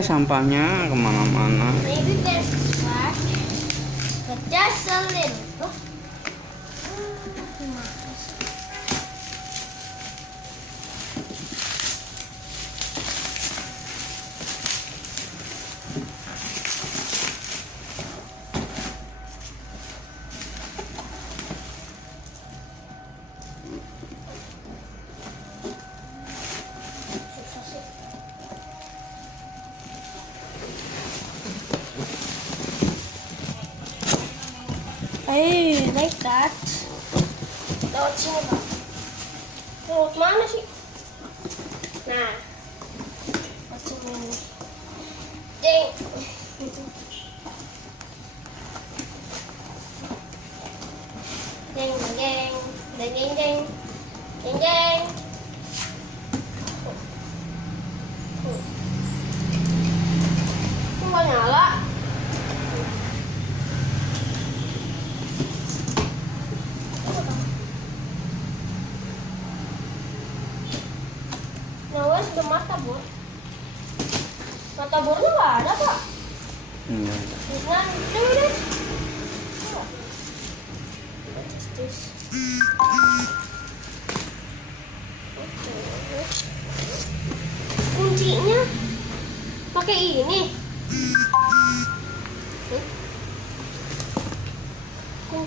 Sampahnya kemana-mana. Maybe there's trash, but just a little. I like that. Lewat sini, Pak. Lewat mana sih? Nah. Lewat sini. Jeng. Jeng, jeng. Jeng, jeng, jeng. Jeng, jeng. Kok nggak nyala? Nah, sudah mata bor. Mata bornya nggak ada, Pak. Iya. Nah, deh. Kuncinya pakai ini.